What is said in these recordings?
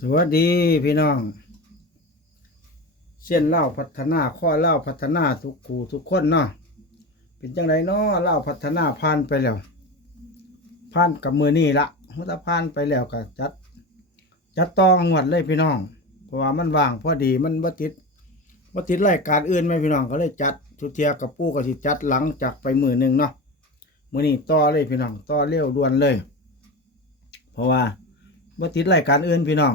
สวัสดีพี่น้อง เส้นเล่าพัฒนาข้อเล่าพัฒนาทุกคู่ทุกคนเนาะเป็นจังไรเนาะเล่าพัฒนาผ่านไปแล้วผ่านกับมือนี่ละเมื่อผ่านไปแล้วก็จัด จัดต้องงวดเลยพี่น้อง เพราะว่ามันว่างพอดีมันบ่ติดบ่ติดรายการอื่นไหมพี่น้องก็เลยจัดชุดเทียกับปู่ก็สิจัดหลังจากไปมือหนึ่งเนาะมือนี้ต่อเลยพี่น้องต่อเร็วด่วนเลย เพราะว่า บ่ติดรายการอื่นพี่น้อง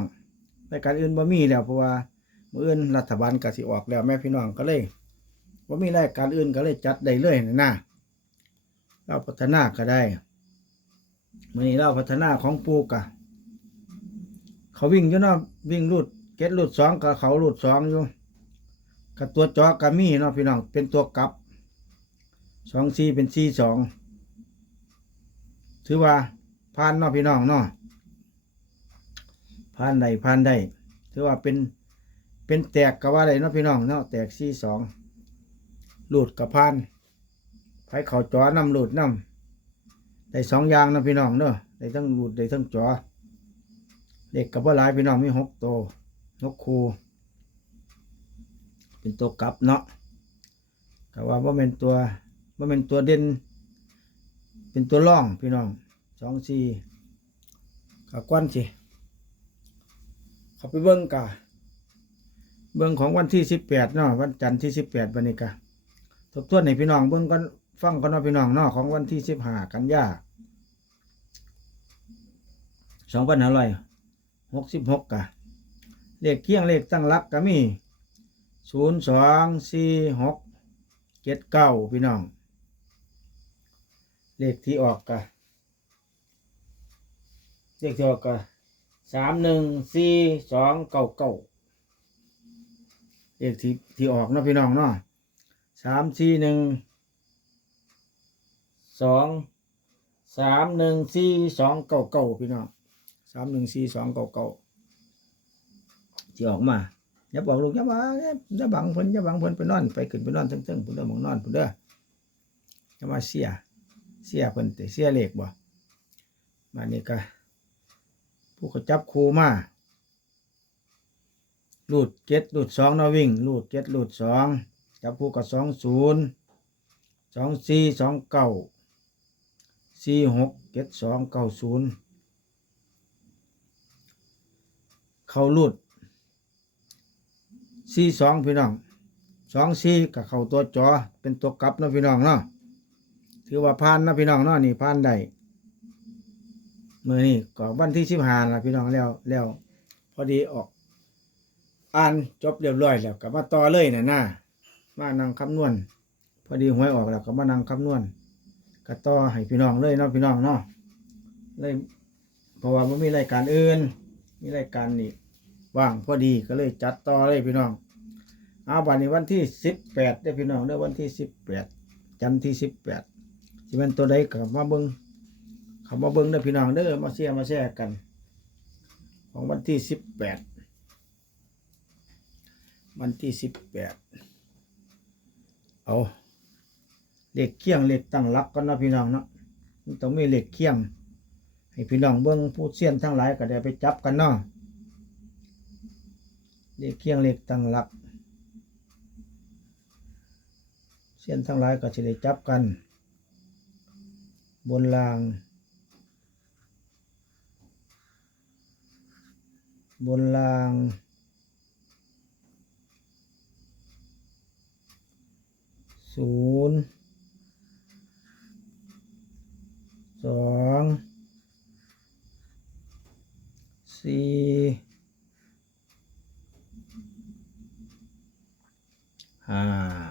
รายการอื่นบ่มีแล้วเพราะว่ามื้ออื่นรัฐบาลกสิออกแล้วแม่พี่น้องก็เลยบ่มีรายการอื่นก็เลยจัดได้เลยนะนะเราพัฒนาก็ได้มื้อนี้เราพัฒนาของปูกะเขาวิ่งอยู่เนาะวิ่งรูดเก็ดรูดสองกับเขารูดสองอยู่กับตัวจอกกับมีเนาะพี่น้องเป็นตัวกลับสองซีเป็นซีสองถือว่าผ่านเนาะพี่น้องเนาะ ผ่านใดผ่านได้ถือว่าเป็นเป็นแตกกับว่าอะไรเนาะพี่น้องเนาะแตกสี่สองหลุดกับผ่านไผเขาจอนำหลุดนำได้สองอย่างนาะพี่น้องเนาะได้ทั้งหลุดได้ทั้งจอเด็กกับว่าหลายพี่น้องมีหกตัวหกคูเป็นตัวกลับเนาะก็ว่าว่าเป็นตัวว่าเป็นตัวเด่นเป็นตัวร่องพี่น้องสองสี่กับกวนสิ เขาไปเบิ้งกะเบิ้งของวันที่สิบแปดเนาะวันจันทร์ที่สิบแปดวันนี้กะทบทวนให้พี่น้องเบิ้งกันฟังกันเนาะพี่น้องเนาะของวันที่สิบห้ากันยาสองพันห้าร้อยหกสิบหกกะเลขเคียงเลขตั้งหลักก็มีศูนย์สองสี่หกเจ็ดเก้าพี่น้อง เลขที่ออกกะเลขที่ออกกะ สามหนึ่งสี่สองเก้าเก้าเลขที่ที่ออกเนาะพี่น้องเนาะสามสี่หนึ่งสองสามหนึ่งสี่สองเก้าเก้าพี่น้องสามหนึ่งสี่สองเก้าเก้าที่ออกมาอย่าบอกลูกอย่ามาอย่าบังเพิ่นอย่าบังเพิ่นไปนอนไปขึ้นไปนอนเทั้งๆพุ่นเด้อมองนอนพุ่นเด้ออย่ามาเสียเสียเพิ่นแต่เสียเลขบ่มานี่ก็ ผู้ก็จับครูมาลูดเจ็ดลูดสองนาวิ่งลูดเจ็ดลูดสองจับผู้กับสองศูนย์สองสี่สองเก้าสี่หกเจ็ดสองเก้าศูนย์เขาลูดสี่สองพี่น้องสองสี่กับเขาตัวจอเป็นตัวกลับนะพี่น้องเนาะถือว่าผ่านนะพี่น้องเนาะนี่ผ่านได้ มื่อนี้ก็วันที่สิบห้าละพี่น้องแล้วแล้ว พอดีออก อ่านจบเรียบร้อยแล้วก็มาต่อเลยน่ะนะมานั่งคำนวณ พอดีหวยออกแล้วก็มานั่งคำนวณก็ต่อให้พี่น้องเลยเนาะพี่น้องเนาะเลยเพราะว่าไม่มีรายการอื่น มีรายการนี่ว่างพอดีก็เลยจัดต่อเลยพี่น้องเอาวันนี้วันที่สิบแปดได้พี่น้องเด้วันที่สิบแปดจันทร์ที่สิบแปดที่มันตัวใดก็มาเบิ้ง เขามาเบิ้งเด้อพี่น้องเด้อมาเชียมาแชร์กัน ของวันที่สิบแปดวันที่สิบแปดเอาเหลขเคียงเหลขตั้งหลักกันนะพี่น้องเนาะต้องมีเหลขเคียง ให้พี่น้องเบิ้งผู้เสี้ยนทั้งหลายก็ได้ไปจับกันเนาะเหลขเคียงเหลขตั้งหลักเสี้ยนทั้งหลายก็จะได้จับกัน บนราง บนราง ศูนย์สองสี่ห้าห้า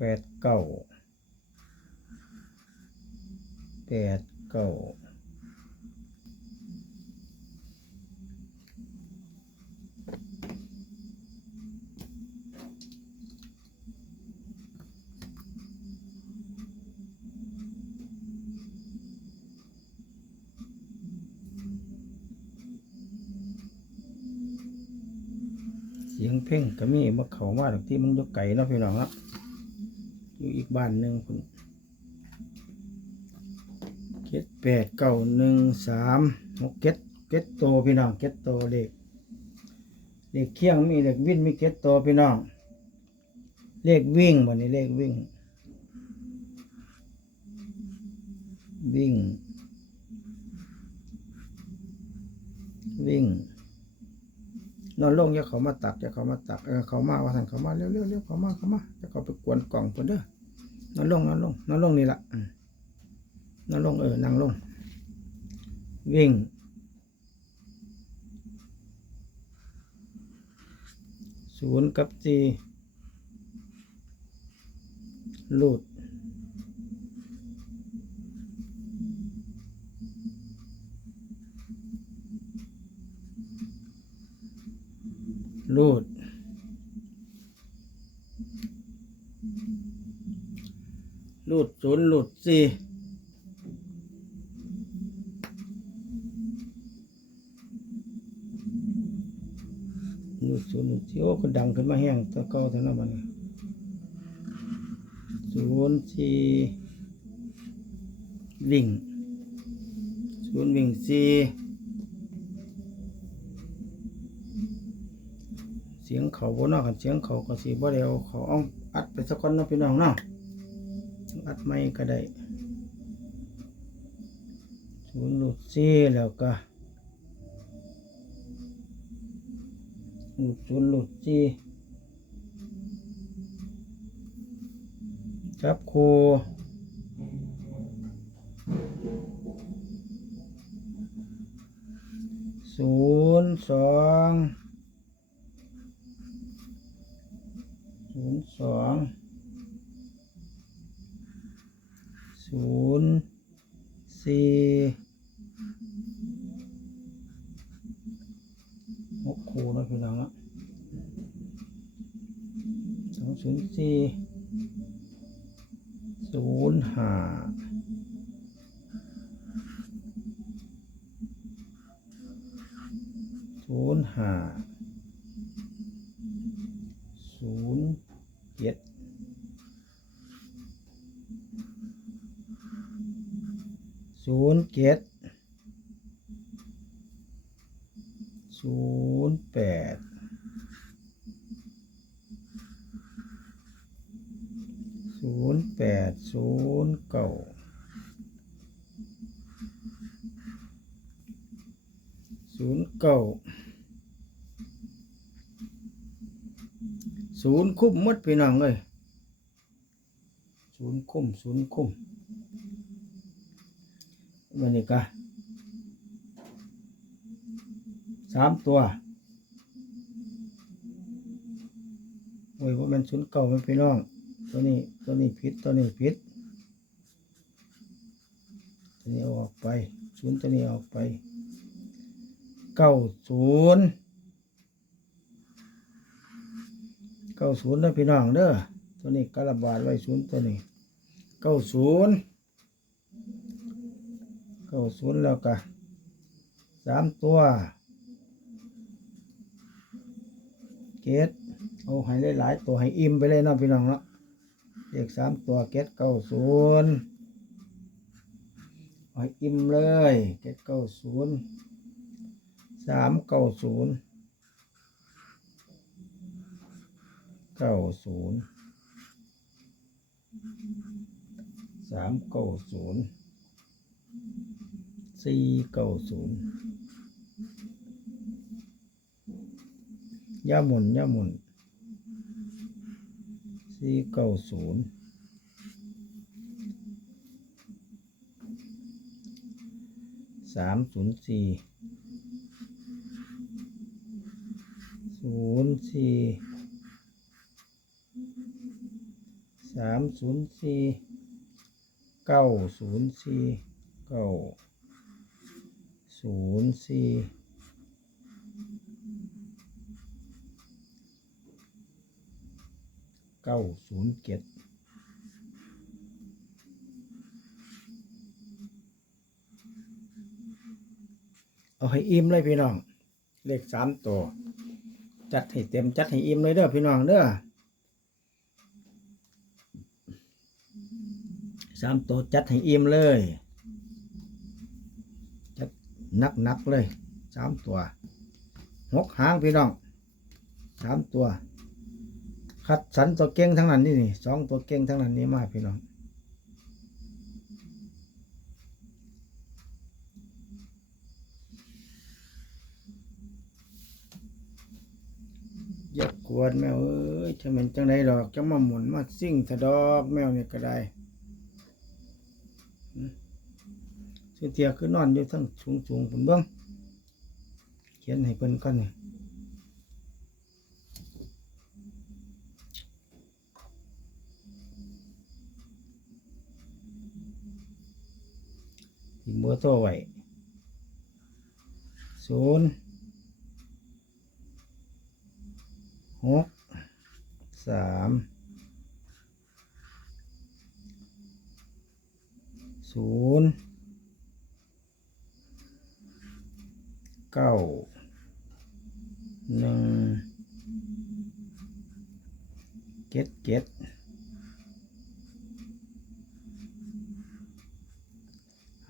แปดเก้าแปดเก้าเสียงเพ่งก็มีมาเขามาหลังที่มันยกไก่เนาะพี่น้องเนาะ บ้านหนึ่งคุณเก็ดแปดเก้าหนึ่งสามหกเก็ดเก็ดโตพี่น้องเก็ดโตเด็กเด็กเคียงมีเด็กวิ่งมีเก็ดโตพี่น้องเลขวิ่งวันนี้เลขวิ่ง วิ่ง วิ่ง นอนลงอย่าเขามาตักอย่าเขามาตักเออเขามาว่าสั่นเขามาเร็วเร็วเร็วเขามาเขามาจะเขาไปกวนกล่องคนเด้อ นอนลงนอนลงนอนลงนี่ละนอนลงเออนั่งลง วิ่ง ศูนย์กับสี่ลูดรูด รูดศูนย์รูดสี่รูดศูนย์รูดสี่โอ้ก็ดังขึ้นมาแห้งตะเก้าทั้งนั้นมันศูนย์สี่วิ่งศูนย์วิ่งสี่เสียงเขาบ่เนอกกันเสียงเขาก็สิบ่ได้เอาเขาเอาอัดไปสักคนเนาะพี่น้องเนาะ อัดไม่ก็ได้ศูนย์หลุดซี่แล้วก็หลุดศูนย์หลุดซี่จับครูศูนย์สองศูนย์สอง ศูนย์สี่หกคู่นะพี่น้องนะสองศูนย์สี่ศูนย์ห้าศูนย์ห้า ศูนย์เจ็ด ศูนย์เจ็ดศูนย์แปดศูนย์แปดศูนย์เก้าศูนย์เก้าศูนย์คุ้มหมดพี่น้องเลยศูนย์คุ้มศูนย์คุ้ม วันนี้ก็สามตัวโอ้ยว่ามันศูนเก่ามันพี่น้อง ตัวนี้ตัวนี้ผิดตัวนี้ผิดตัวนี้เอาออกไปศูนตัวนี้เอาออกไปเก้าศูนย์เก้าศูนย์นะพี่น้องเด้อตัวนี้กระบาดไว้ศูนย์ตัวนี้เก้าศูนย์ เก้าศูนย์แล้วก็สามตัวเกตเอาให้หลายๆตัวให้อิ่มไปเลยเนาะพี่น้องเนาะเลขสามตัวเกตเก้าศูนย์เอาให้อิ่มเลยเกตเก้าศูนย์สามเก้าศูนย์เก้าศูนย์สามเก้าศูนย์ สี่เก้าศูนย์ย่าหมุนย่าหมุนสี่เก้าศูนย์สามศูนย์สี่ศูนย์สี่สามศูนย์สี่เก้าศูนย์สี่เก้า ศูนย์สี่เก้าศูนย์เจ็ดเอาให้อิ่มเลยพี่น้อง เลขสามตัว จัดให้เต็มจัดให้อิ่มเลยเด้อพี่น้องเด้อสามตัวจัดให้อิ่มเลย นักนักๆเลยสามตัวหกหางพี่น้องสามตัว คัดสรรตัวเก่งทั้งนั้นนี่นี่สองตัวเก่งทั้งนั้นนี่มาพี่น้องอย่ากวนแมวเอ้ยจะเป็นจังไดดอกจะมาหมุนมาซิ่งสะดอกแมวนี่ก็ได้อืม สุเทียคือนอนอยู่ทั้งสูงสูงๆผมเบิ้งเขียนให้เพิ่นก่อนเนี่ทิมเบอร์โทรไว้ศูนย์หกสามศูนย์ เก้าหนึ่งเจ็ดเจ็ด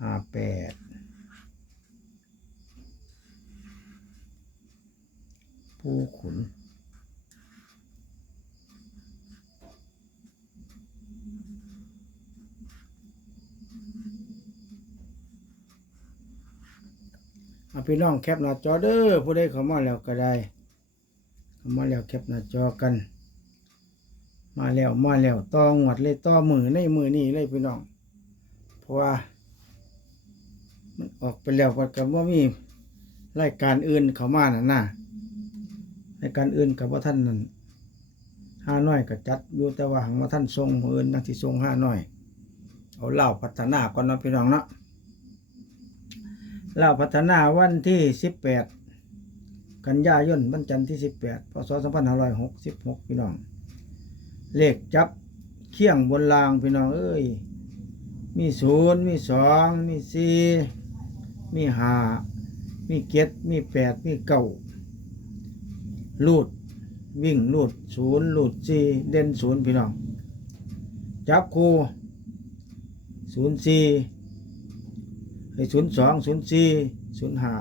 ห้าแปดผู้ขุน พี่น้องแคปหน้าจอเด้อผู้ใดเข้ามาแล้วก็ได้เข้ามาแล้วแคปหน้าจอกัน มาแล้วมาแล้วต่อหวดเลยต่อมือในมือนี่เลยพี่น้อง เพราะว่ามันออกไปแล้วกับว่ามีรายการอื่นเข้ามาน่ะนะรายการอื่นกับว่าท่านนั่นห้าน้อยก็จัดอยู่แต่ว่าหังว่าท่านทรงมืออื่นนั่นที่ทรงห้าน้อย เอาเล่าพัฒนาก่อนเนาะพี่น้องเนาะ เราพัฒนาวันที่สิบแปดกันยายนวันจันทร์ที่สิบแปดพศสองพันห้าร้อยหกสิบหกพี่น้อง เลขจับเคียงบนรางพี่น้องเอ้ย มีศูนย์มีสองมีสี่มีห้ามีเจ็ดมีแปดมีเก้าลูดวิ่งลูดศูนย์ลูดสี่เด่นศูนย์พี่น้อง จับคู่ศูนย์สี่ ศูนย์สองศูนย์สี่ศูนย์ห้า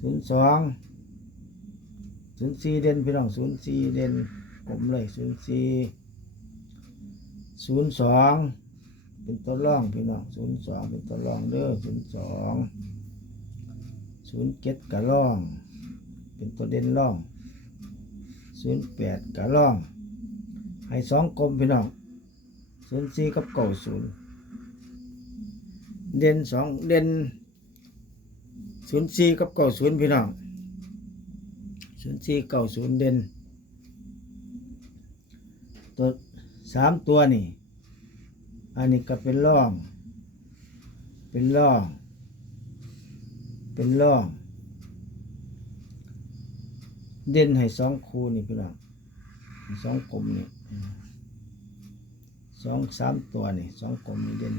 ศูนย์สองศูนย์สี่เด่นพี่น้องศูนย์สี่เด่นผมเลยศูนย์สี่ศูนย์สองเป็นตัวร่องพี่น้องศูนย์สองเป็นตัวร่องเด้อศูนย์สองศูนย์เจ็ดกะร่อง เป็นตัวเด่นร่องศูนย์แปดกะร่อง ให้สองกลมพี่น้องศูนย์สี่กับเก้าศูนย์ เด่นสองเด่นศูนย์สี่กับเก้าศูนย์พี่น้องศูนย์สี่เก้าศูนย์เด่นตัวสามตัวนี่ อันนี้ก็เป็นร่อง เป็นร่อง เป็นร่อง เด่นให้สองคูนี่พี่น้องสองกลมนี่สองสามตัวนี่สองกลมนี่เด่น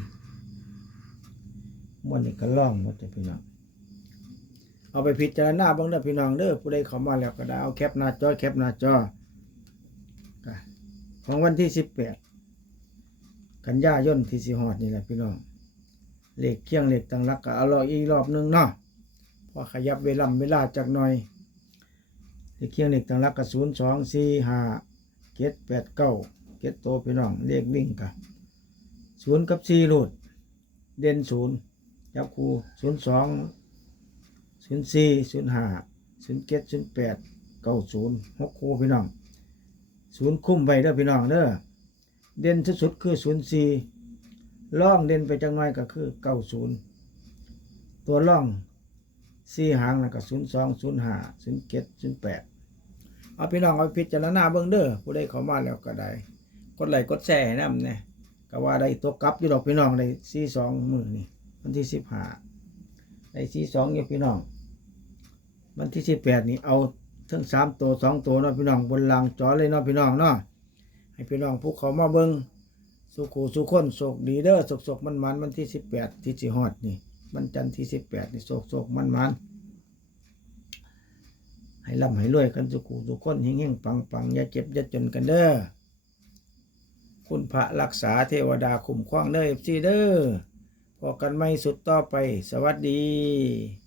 มันนี่ก็ล่องหมดเลยพี่น้อง เอาไปพิจารณาบ้างเด้อพี่น้องเด้อผู้ใดเข้ามาแล้วก็ได้เอาแคปหน้าจอแคปหน้าจอของวันที่สิบแปดกันยายนที่สิฮอดนี่แหละพี่น้องเลขเคียงเลขตังรักก็เอารออีกรอบหนึงเนาะพอขยับเวลาเวลาจากหน่อยเลขเคียงเลขตังรักก็ศูนย์สองสี่ห้าเจ็ดแปดเก้าเจ็ดโตพี่น้องเลขวิ่งก็ศูนย์กับสี่รูดเด่นศูนย์ จับคู่ศูนย์สองศูนย์สี่ศูนย์ห้าศูนย์เจ็ดศูนย์แปดเก้าศูนย์หกคู่พี่น้องศูนย์คุ้มไปเด้อพี่น้องเด้อเด่นที่สุดคือศูนย์สี่ล่องเด่นไปจังน้อยก็คือเก้าศูนย์ตัวล่องสี่หางนะก็ศูนย์สองศูนย์ห้าศูนย์เจ็ดศูนย์แปดเอาพี่น้องเอาไปพิจารณาเบื้องเด้อผู้ใดเข้ามาแล้วก็ได้กดไลค์กดแชร์ให้นำเนี่ยก็ว่าได้ตัวกลับอยู่ดอกพี่น้องได้สี่สองมือนี่ วันที่สิบห้าในสีสองเนี่ยพี่น้อง วันที่สิบแปดนี่เอาทั้งสามตัวสองตัวเนาะพี่น้องบนหลังจอเลยเนาะพี่น้องเนาะให้พี่น้องผู้เขามาเบิ้งสุขูสุขคนโศกดีเด้อโศกโศกมันมันวันที่สิบแปดที่สิฮอดนี่วันจันทร์ที่สิบแปดนี่โศกโศกมันมันให้ร่ำให้รวยกันสุขูสุขคนเฮงเฮงปังปังอย่าเจ็บอย่าจนกันเด้อคุณพระรักษาเทวดาคุ้มครองเด้อเอฟซีเด้อ พอกันไม่สุดต่อไป สวัสดี